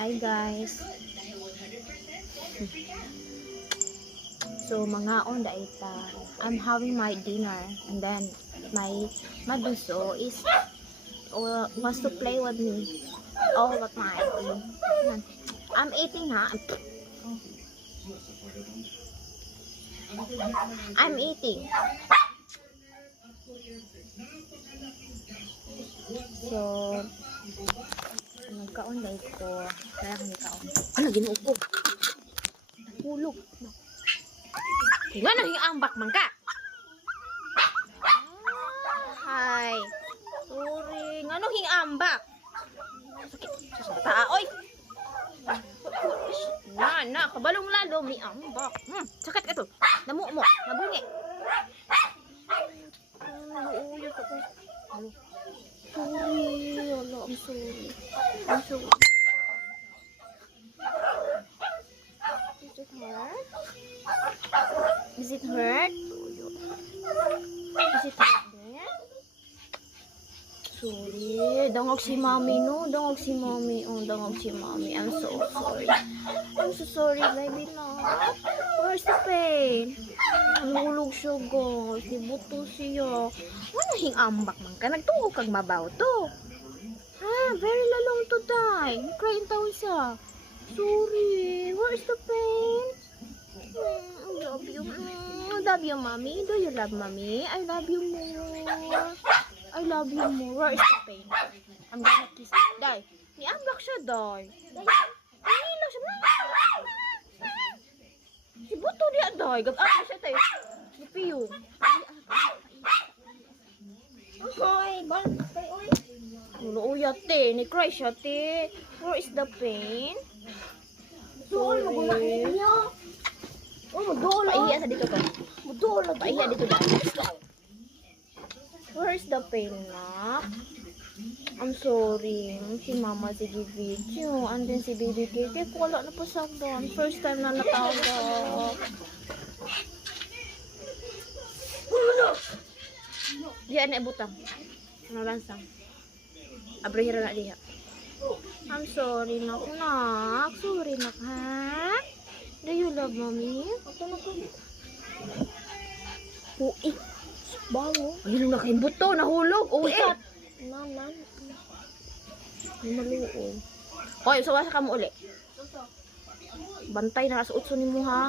Hi guys. So mga on the ita, I'm having my dinner and then my bunso is wants to play with me. Oh, what my I'm eating ha. I'm eating. So nagkaon dahil ko kaya kami kaon. Ano ginuo ko? Hulog. Ngano hiambak man ka? Hi. Sorry, ngano hiambak? Sakit sa mata oy. Na, kabalong lalo mi ambak. Sakit ka to. Namu mo, nabungi. Uyos ako. Sorry, Allah, I'm sorry. I'm sorry. Is it hurt? Is it hurt? Is it hurt there? Sorry, dangog si mommy no, dangog si mommy, dangog si mommy. I'm so sorry. I'm so sorry, baby no. Where's the pain? Nahulog siya guys, nibuto siya. Ano hingambak man ka? Nagtuo kag mabaw to. Ha, very lalong to die. Crying taon siya. Sorry, where's the pain? I love you. I love you, mommy. Do you love mommy? I love you more. I love you more. Where is the pain? I'm gonna kiss you. Die. Niambak siya, die. Ay, lang siya. Si Buto niya, die. Gag-apa siya, tayo. Nipiyo. Hoy, bantay, oy. Nuluuyat, te. Ni-cry siya, te. Where is the pain? Sorry. Oh, mudola. Paiya sa dito to. Mudola. Paiya dito dahil. Where is the pain, nak? I'm sorry. Si mama sige video. And then si baby Kiki, wala na po sa bon. First time na natawag. Diyan na ibutang. Ano lansang? Abrihira na diha. I'm sorry, nak. Nak. Sorry, nak, ha? Do you love mommy? Ako na to. Uy. Bango. Ayun ang nakaibot to. Nahulog. Uy. Naman. Maluoy. Hoy, sawasa ka mo uli. Bantay na sa utso ni mo ha.